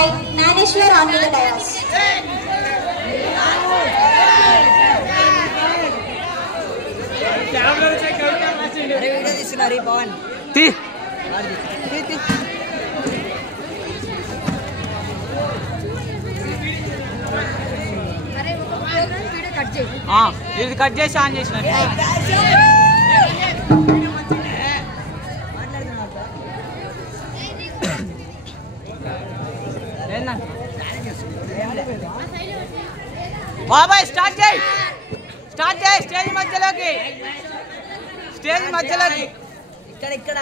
invite Naneshwar onto the dais. ఇది cut చేసి on చేసిన బాబాయ్ స్టార్ట్ చేయి స్టేజ్ మధ్యలోకి ఇక్కడ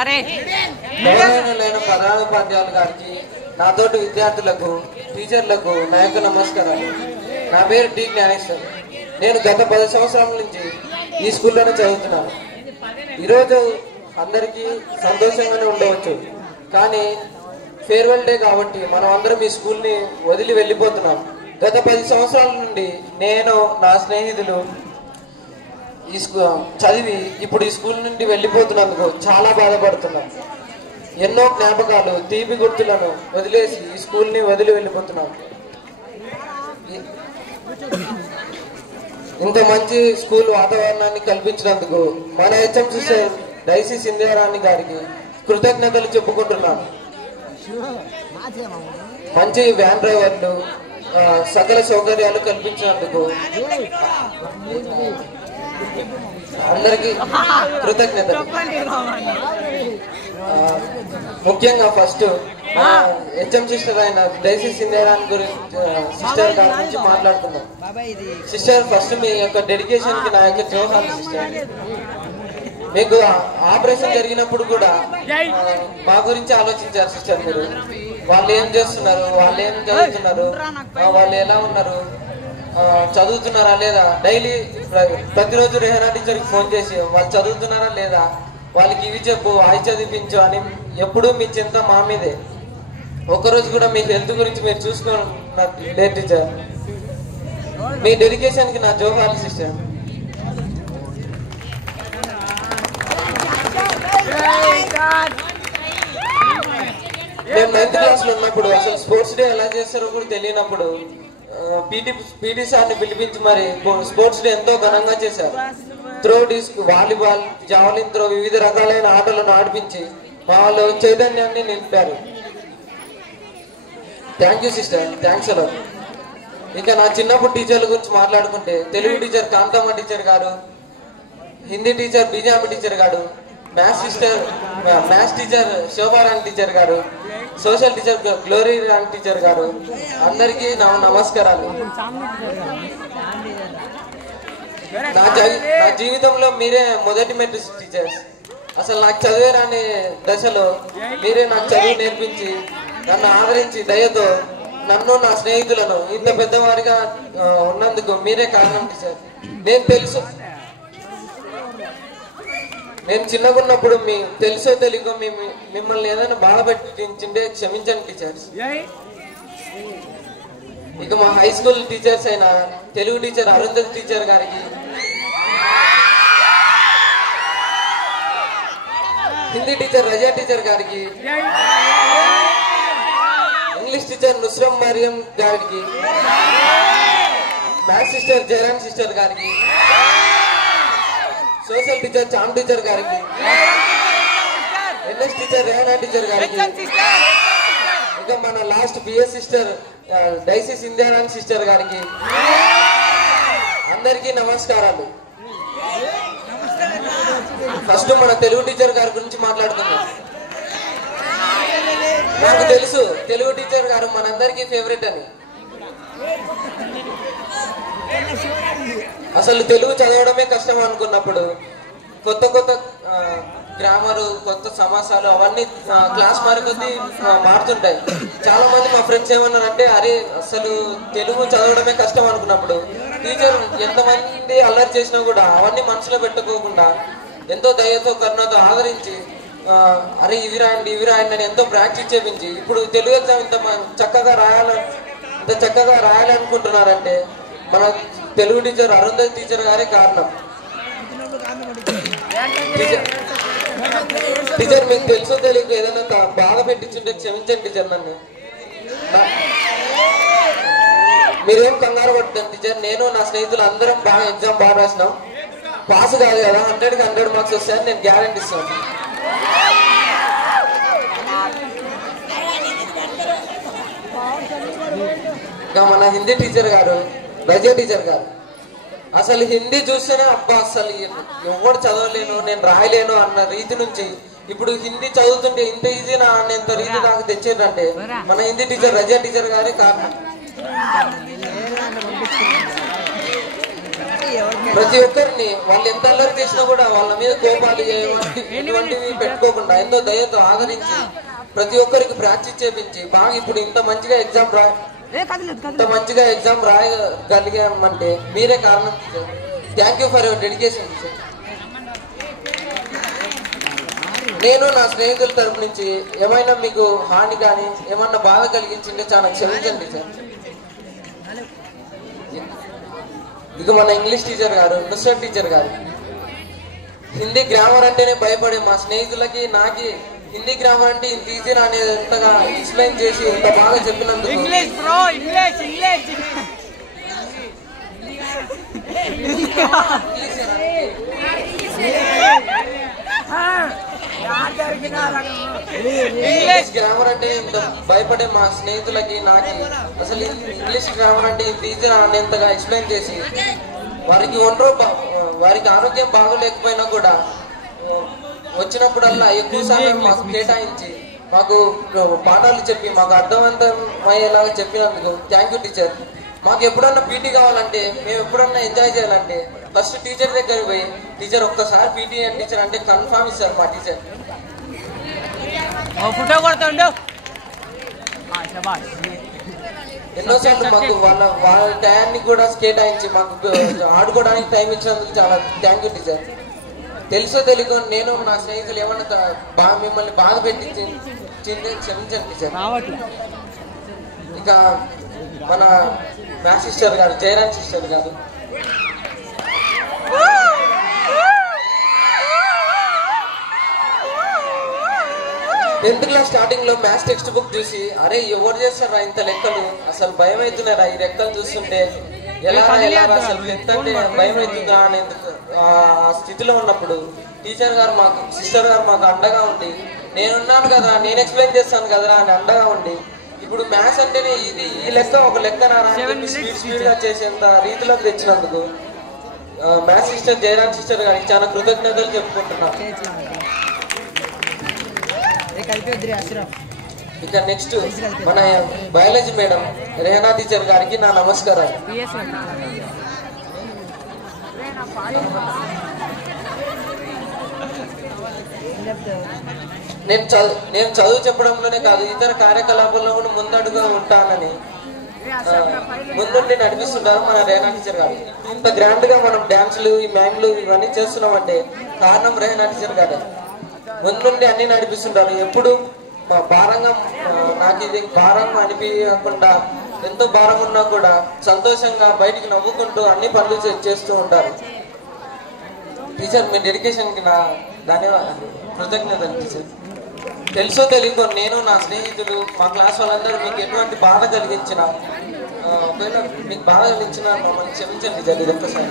అరే నేను ప్రధానోపాధ్యాయులు గారికి నాతోటి విద్యార్థులకు టీచర్లకు నా యొక్క నమస్కారాలు. నా పేరు డి జ్ఞానేశ్వర్. నేను గత 10 సంవత్సరాల నుంచి ఈ స్కూల్లోనే చదువుతున్నాను. ఈరోజు అందరికీ సంతోషంగానే ఉండవచ్చు, కానీ ఫేర్వెల్ డే కాబట్టి మనం అందరం ఈ స్కూల్ని వదిలి వెళ్ళిపోతున్నాం. గత 10 సంవత్సరాల నుండి నేను నా స్నేహితులు ఈ చదివి ఇప్పుడు ఈ స్కూల్ నుండి వెళ్ళిపోతున్నందుకు చాలా బాధపడుతున్నాం. ఎన్నో జ్ఞాపకాలు తీపి గుర్తులను వదిలేసి ఈ స్కూల్ని వదిలి వెళ్ళిపోతున్నాం. ఇంత మంచి స్కూల్ వాతావరణాన్ని కల్పించినందుకు మన హెచ్ఎం సిస్టర్ డైసీ సింధ్యారాణి గారికి కృతజ్ఞతలు చెప్పుకుంటున్నాం. మంచి వ్యాన్ డ్రైవర్లు, సకల సౌకర్యాలు కల్పించినందుకు అందరికీ కృతజ్ఞతలు. ముఖ్యంగా ఫస్ట్ హెచ్ఎం సిస్టర్ అయిన డైసీ సింధ్యారాణి గురించి సిస్టర్ గారి గురించి మాట్లాడుతున్నాం. సిస్టర్, ఫస్ట్ మీ యొక్క డెడికేషన్ కి నా యొక్క జోహార్లు సిస్టర్. మీకు ఆపరేషన్ జరిగినప్పుడు కూడా మా గురించి ఆలోచించారు సిస్టర్. మీరు వాళ్ళు ఏం చేస్తున్నారు, వాళ్ళు ఏం చదువుతున్నారు, వాళ్ళు ఎలా ఉన్నారు, చదువుతున్నారా లేదా, డైలీ ప్రతిరోజు రెహనా టీచర్కి ఫోన్ చేసి వాళ్ళు చదువుతున్నారా లేదా, వాళ్ళకి ఇవి చెప్పు, అవి చదివించు అని ఎప్పుడూ మీ చింత మా మీదే. ఒక్కరోజు కూడా మీ హెల్త్ గురించి మీరు చూసుకున్నారు లేదు టీచర్. మీ డెడికేషన్కి నా జోహార్లు సిస్టర్. మేము 9th క్లాస్లో ఉన్నప్పుడు అసలు స్పోర్ట్స్ డే ఎలా చేస్తారో కూడా తెలియనప్పుడు పీటీ సార్ని పిలిపించి మరి స్పోర్ట్స్ డే ఎంతో ఘనంగా చేశారు. Throw disc, volleyball, javelin throw, వివిధ రకాలైన ఆటలను ఆడిపించి మా వాళ్ళు చైతన్యాన్ని నింపారు. థ్యాంక్ యూ సిస్టర్, థ్యాంక్స్ అలా. ఇంకా నా చిన్నప్పుడు టీచర్ల గురించి మాట్లాడుకుంటే తెలుగు టీచర్ కాంతమ్మ టీచర్ గారు, హిందీ టీచర్ బీజామి టీచర్ గారు, మ్యాథ్స్ టీచర్ శోభారాణి టీచర్ గారు, సోషల్ టీచర్ గ్లోరీ రాణి టీచర్ గారు, అందరికీ నా నమస్కారాలు. నా జీవితంలో మీరే మొదటి మెట్టు టీచర్స్. అసలు నాకు చదివే రాని దశలో మీరే నాకు చదువు నేర్పించి నన్ను ఆదరించి దయతో నన్ను నా స్నేహితులను ఇంత పెద్దవారిగా ఉన్నందుకు మీరే కారణం టీచర్. నేను చిన్నగా ఉన్నప్పుడు మీ తెలుసో తెలియకో మిమ్మల్ని ఏదైనా బాధ పెట్టించింటే క్షమించండి టీచర్స్. ఇక మా హై స్కూల్ టీచర్స్ అయిన తెలుగు టీచర్ అరుంధతి టీచర్ గారికి, హిందీ టీచర్ రజా టీచర్ గారికి, ఇంగ్లీష్ టీచర్ నుస్రం మరియం గారికి, మ్యాథ్స్ సిస్టర్ జయరాన్ సిస్టర్ గారికి, సోషల్ టీచర్ చామ్ టీచర్ గారికి, ఎన్ఎస్ టీచర్ రేహనా టీచర్ గారికి, ఇంకా మన last BS sister Daisy Sindhyarani sister గారికి అందరికీ నమస్కారాలు. ఫస్ట్ మన తెలుగు టీచర్ గారి గురించి మాట్లాడుతున్నాం. నాకు తెలుసు తెలుగు టీచర్ గారు మనందరికీ ఫేవరెట్ అని. అసలు తెలుగు చదవడమే కష్టం అనుకున్నప్పుడు కొత్త కొత్త గ్రామరు, కొత్త సమాసాలు అవన్నీ క్లాస్ కొద్దీ మారుతుంటాయి. చాలా మంది మా ఫ్రెండ్స్ ఏమన్నారంటే, అరే అసలు తెలుగు చదవడమే కష్టం అనుకున్నప్పుడు టీచర్ ఎంతమంది అల్లరి చేసినా కూడా అవన్నీ మనసులో పెట్టుకోకుండా ఎంతో దయతో కరుణతో ఆదరించి అరే ఇవి రాయండి అని ఎంతో ప్రాక్టీస్ చేయించి ఇప్పుడు తెలుగు ఎగ్జామ్ ఇంత చక్కగా రాయాలనుకుంటున్నారంటే మన తెలుగు టీచర్ అరుంధతి టీచర్ గారే కారణం. టీచర్ మీకు తెలుసో తెలియక ఏదైనా బాధ పెట్టించుంటే క్షమించండి టీచర్ నన్ను. మీరేం కంగారు పడుతుంది టీచర్, నేను నా స్నేహితులు అందరం బాగా ఎగ్జామ్ బాగా రాసినాం. పాస్ కాదు కదా, 100కి 100 మార్క్స్ వస్తాయని నేను గ్యారెంటీ ఇస్తాను. ఇంకా మన హిందీ టీచర్ గారు, రజా టీచర్ గారు, అసలు హిందీ చూస్తేనే అబ్బా అసలు ఎవరు చదవలేను, నేను రాయలేను అన్న రీతి నుంచి ఇప్పుడు హిందీ చదువుతుంటే ఇంత ఈజీనా అనేంత రీతి నాకు తెచ్చేటంటే మన హిందీ టీచర్ రజా టీచర్ గారే కారణం. ప్రతి ఒక్కరిని వాళ్ళు ఎంత అల్లరి చేసినా కూడా వాళ్ళ మీద కోపాలు ఎటువంటివి పెట్టుకోకుండా ఎంతో దయతో ఆదరించి ప్రతి ఒక్కరికి ప్రాక్టీస్ చేపించి బాగా ఇప్పుడు ఇంత మంచిగా ఎగ్జామ్ రాయగలిగామంటే మీరే కారణం. Thank you for your dedication. నేను నా స్నేహితుల తరపు నుంచి ఏమైనా మీకు హాని కానీ ఏమన్నా బాధ కలిగించింటే చాలా క్షమించండి సార్. ఇక మన ఇంగ్లీష్ టీచర్ గారు, నుస్రత్ టీచర్ గారు, హిందీ గ్రామర్ అంటేనే భయపడే మా స్నేహితులకి నాకి హిందీ గ్రామర్ అంటే ఇంత ఈజీ అనేది ఎంతగా ఎక్స్ప్లెయిన్ చేసి ఇంత బాగా చెప్పినందుకు ఇంగ్లీష్ గ్రామర్ అంటే ఇంత భయపడే మా స్నేహితులకి నాకి అసలు ఇంగ్లీష్ గ్రామర్ అంటే ఇంత ఈజీ అనేంతగా ఎక్స్ప్లెయిన్ చేసి వారికి ఆరోగ్యం బాగోలేకపోయినా కూడా వచ్చినప్పుడల్లా ఎక్కువ సమయం మాకు కేటాయించి మాకు పాఠాలు చెప్పి మాకు అర్థవంతమయ్యేలాగా చెప్పినందుకు థ్యాంక్ యూ టీచర్. మాకు ఎప్పుడన్నా పీటీ కావాలంటే మేము ఎప్పుడన్నా ఎంజాయ్ చేయాలంటే ఫస్ట్ టీచర్ దగ్గరికి పోయి టీచర్ ఒక్కసారి పీటీ అండ్ టీచర్ అంటే కన్ఫామ్ ఇస్తారు మా టీచర్. ఎన్నోసార్లు మాకు వాళ్ళ టయాన్ని కూడా కేటాయించి మాకు ఆడుకోవడానికి టైం ఇచ్చినందుకు చాలా థ్యాంక్ యూ టీచర్. తెలుసో తెలియకో నేను నా స్నేహితులు ఏమన్నా మిమ్మల్ని బాధ పెట్టి క్షమించండి టీచర్. ఇక మన మ్యాథ్స్ సిస్టర్ గారు, జయరాజ్ సిస్టర్ గారు, 10th క్లాస్ స్టార్టింగ్ లో మ్యాథ్స్ టెక్స్ట్ బుక్ చూసి అరే ఎవరు చేస్తారా ఇంత లెక్కలు, అసలు భయం అవుతున్నారా ఈ లెక్కలు చూస్తుంటే, ఎలా అసలు ఎంతంటే భయం అవుతుందా అనే ఆ స్థితిలో ఉన్నప్పుడు టీచర్ గారు మాకు, సిస్టర్ గారు మాకు అండగా ఉండి నేనున్నాను కదా, నేను ఎక్స్ప్లెయిన్ చేస్తాను కదరా అని అండగా ఉండి ఇప్పుడు మ్యాథ్స్ అంటేనే ఇది ఈ లెక్క ఒక లెక్క నారా స్పీడ్ గా చేసేంత రీతిలోకి తెచ్చినందుకు మ్యాథ్స్ సిస్టర్ జయరాజ్ సిస్టర్ గారికి చాలా కృతజ్ఞతలు చెప్పుకుంటున్నాను. ఇక నెక్స్ట్ మన బయాలజీ మేడం రేహనా టీచర్ గారికి నా నమస్కారాలు. నేను చదువు చెప్పడంలోనే కాదు ఇతర కార్యకలాపాల్లో కూడా ముందడుగా ఉంటానని ముందుండి నడిపిస్తున్నారు మన రేహనా టీచర్ గారు. ఇంత గ్రాండ్ గా మనం డాన్సులు, ఈ మ్యాంగ్లు ఇవన్నీ చేస్తున్నామంటే కారణం రేహనా టీచర్ గారు. ముందుండి అన్ని నడిపిస్తుంటారు. ఎప్పుడు భారంగా నాకు ఇది భారం అనిపించకుండా ఎంతో భారం ఉన్నా కూడా సంతోషంగా బయటికి నవ్వుకుంటూ అన్ని పనులు చేస్తూ ఉంటారు. టీచర్ మీ డెడికేషన్ కి నా ధన్యవాదాలు, కృతజ్ఞతలు టీచర్. తెలుసో తెలియకో నేను నా స్నేహితులు మా క్లాస్ వాళ్ళందరూ మీకు ఎటువంటి బాధ కలిగించిన, ఒకవేళ మీకు బాధ కలిగించిన మమ్మల్ని క్షమించండి టీచర్. ఒక్కసారి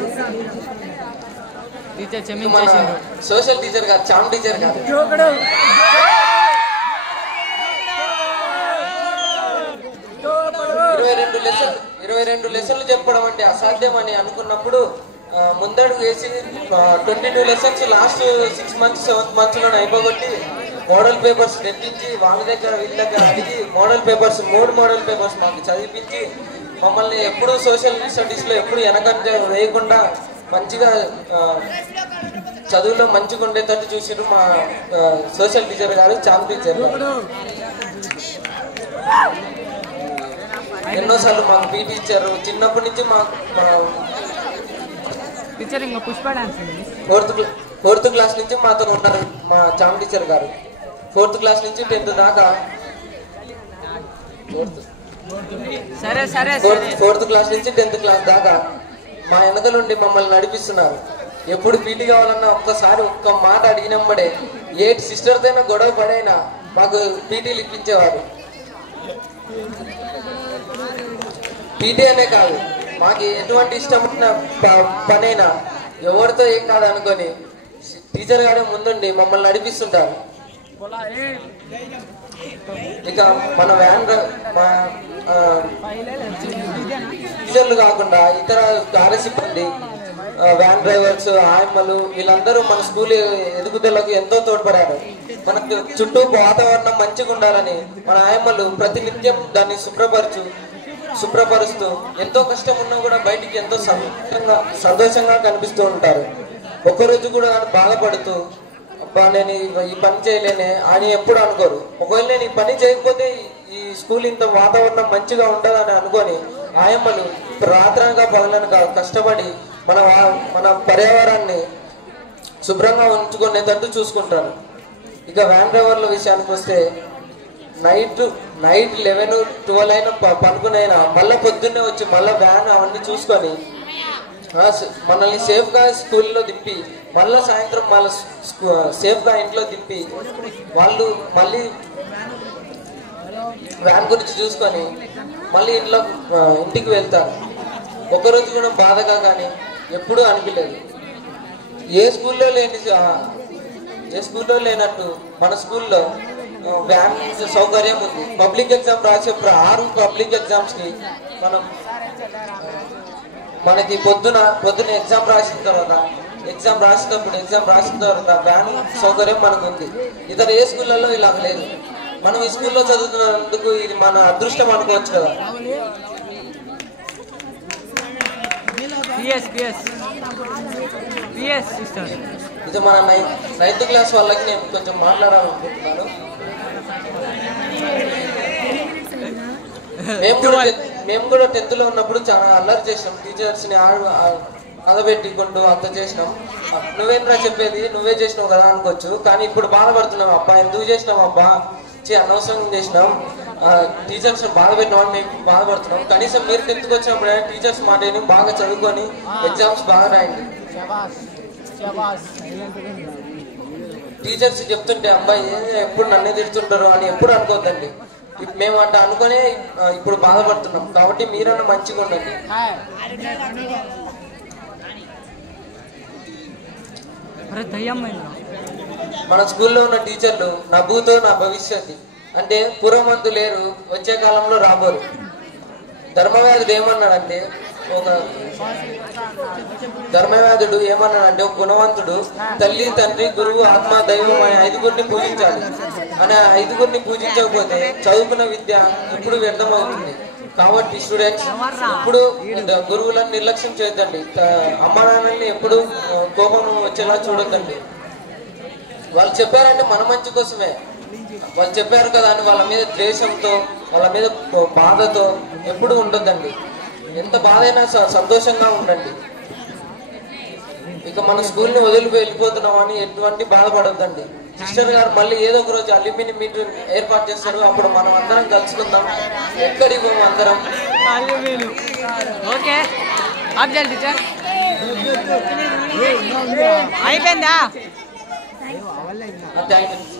సోషల్ టీచర్ గారు, చామ్ టీచర్ గారు, 22 లెసన్లు చెప్పడం అంటే అసాధ్యం అని అనుకున్నప్పుడు ముందడుగు వేసి 22 lessons last 6 months 7th month లో అయిపోగొట్టి మోడల్ పేపర్స్ తెప్పించి వాళ్ళ దగ్గర వీళ్ళ దగ్గర అడిగి మోడల్ పేపర్స్ 3 మోడల్ పేపర్స్ మాకు చదివించి మమ్మల్ని ఎప్పుడు సోషల్ స్టడీస్ లో ఎప్పుడు వెనకంజ వేయకుండా మంచిగా చదువులో మంచిగా ఉండేటట్టు చూసిరు మా సోషల్ టీచర్ గారు, చామ్ టీచర్ గారు. ఎన్నోసార్లు మాకు పీటీ ఇచ్చారు. చిన్నప్పటి నుంచి ఫోర్త్ క్లాస్ నుంచి మాతో ఉన్నారు మా చామ్ టీచర్ గారు. 4th క్లాస్ నుంచి 10th దాకా, 4th క్లాస్ నుంచి 10th క్లాస్ దాకా మా వెనకలుండి మమ్మల్ని నడిపిస్తున్నారు. ఎప్పుడు పీటీ కావాలన్నా ఒక్కసారి ఒక్క మాట అడిగినప్పుడే ఏ సిస్టర్తో అయినా గొడవ పడైనా మాకు పీటీలు ఇప్పించేవారు. పీటీ అనే కాదు, మాకు ఎటువంటి ఇష్టమైన పనైనా ఎవరితో ఏం కాదు అనుకొని టీచర్ గారే ముందుండి మమ్మల్ని నడిపిస్తుంటారు. ఇక మన టీచర్లు కాకుండా ఇతర కార్య సిబ్బంది, వ్యాన్ డ్రైవర్స్, ఆయమ్మలు వీళ్ళందరూ మన స్కూల్ ఎదుగుదలకు ఎంతో తోడ్పడారు. మనకు చుట్టూ వాతావరణం మంచిగా ఉండాలని మన ఆయమ్మలు ప్రతినిత్యం దాన్ని శుభ్రపరుస్తూ ఎంతో కష్టం ఉన్నా కూడా బయటికి ఎంతో సంతోషంగా కనిపిస్తూ ఉంటారు. ఒక్కరోజు కూడా బాధపడుతూ అబ్బా నేను ఈ పని చేయలేనే అని ఎప్పుడు అనుకోరు. ఒకవేళ నేను ఈ పని చేయకపోతే ఈ స్కూల్ ఇంత వాతావరణం మంచిగా ఉండదని అనుకొని ఆయమ్మలు రాత్రనగా పగలనగా కష్టపడి మన పర్యావరణాన్ని శుభ్రంగా ఉంచుకునేటట్టు చూసుకుంటారు. ఇక వ్యాన్ డ్రైవర్ల విషయానికి వస్తే నైట్ 11, 12 అయినా పనుకునైనా మళ్ళీ పొద్దున్నే వచ్చి మళ్ళీ వ్యాన్ అవన్నీ చూసుకొని మనల్ని సేఫ్గా స్కూల్లో దింపి మళ్ళీ సాయంత్రం మళ్ళీ సేఫ్గా ఇంట్లో దింపి వాళ్ళు మళ్ళీ వ్యాన్ గురించి చూసుకొని మళ్ళీ ఇంటికి వెళ్తారు. ఒకరోజు కూడా బాధగా కానీ ఎప్పుడూ అనిపించలేదు. ఏ స్కూల్లో లేనట్టు మన స్కూల్లో వ్యాన్ సౌకర్యం ఉంది. పబ్లిక్ ఎగ్జామ్ రాసే 6 పబ్లిక్ ఎగ్జామ్స్కి మనకి పొద్దున ఎగ్జామ్ రాసిన తర్వాత ఎగ్జామ్ రాసిన తర్వాత వ్యాన్ సౌకర్యం మనకు ఉంది. ఇతర ఏ స్కూళ్ళలో ఇలా లేదు. మనం ఈ స్కూల్లో చదువుతున్నందుకు ఇది మన అదృష్టం అనుకోవచ్చు కదా. ఇది మన 9th క్లాస్ వాళ్ళకి నేను కొంచెం మాట్లాడాలనుకుంటున్నాను. మేము కూడా 10th లో ఉన్నప్పుడు చాలా అల్లరి చేసినాం. టీచర్స్ ని అదబెట్టికొంటూ అంత చేసినాం. నువ్వేంట్రా చెప్పేది, నువ్వే చేసినావు కదా అనుకోవచ్చు. కానీ ఇప్పుడు బాధపడుతున్నాం, అబ్బా ఎందుకు చేసినాం, అబ్బా అనవసరంగా చేసినాం, టీచర్స్ బాధ పెట్టినామని మేము బాధపడుతున్నాం. కనీసం మీరు 10th వచ్చినప్పుడు టీచర్స్ మాట బాగా చదువుకొని ఎగ్జామ్స్ బాగా రాయండి. టీచర్స్ చెప్తుంటే అబ్బాయి ఎప్పుడు నన్నే తిడుతుంటారు అని ఎప్పుడు అనుకోద్దండి. మేము అట్లా అనుకునే ఇప్పుడు బాధపడుతున్నాం. కాబట్టి మీరన్నా మంచిగా ఉండండి. మన స్కూల్లో ఉన్న టీచర్లు నవ్వుతో నా భవిష్యత్తు అంటే పూర్వమంతు లేరు, వచ్చే కాలంలో రాబోరు. ధర్మవ్యాధుడు ఏమన్నాడంటే ఒక గుణవంతుడు తల్లి, తండ్రి, గురువు, ఆత్మ, దైవం అనే 5గురిని పూజించాలి. అనే 5గురిని పూజించకపోతే చదువుకున్న విద్య ఇప్పుడు వ్యర్థమవుతుంది. కాబట్టి స్టూడెంట్స్ ఇప్పుడు గురువులను నిర్లక్ష్యం చేయొద్దండి. అమ్మ నాన్నల్ని ఎప్పుడు కోపం వచ్చేలా చూడొద్దండి. వాళ్ళు చెప్పారంటే మన మంచి కోసమే వాళ్ళు చెప్పారు కదా అని వాళ్ళ మీద ద్వేషంతో, వాళ్ళ మీద బాధతో ఎప్పుడు ఉండొద్దండి. ఎంత బాధ అయినా సంతోషంగా ఉండండి. ఇక మన స్కూల్ని వదిలి వెళ్ళిపోతున్నామని ఎటువంటి బాధపడొద్దండి. సిస్టర్ గారు మళ్ళీ ఏదో ఒక రోజు అల్యూమిని మీట్ ఏర్పాటు చేస్తారు. అప్పుడు మనం అందరం కలుసుకుందాం. ఎక్కడికి పోము అందరం. అయిపోయిందా? Thank you.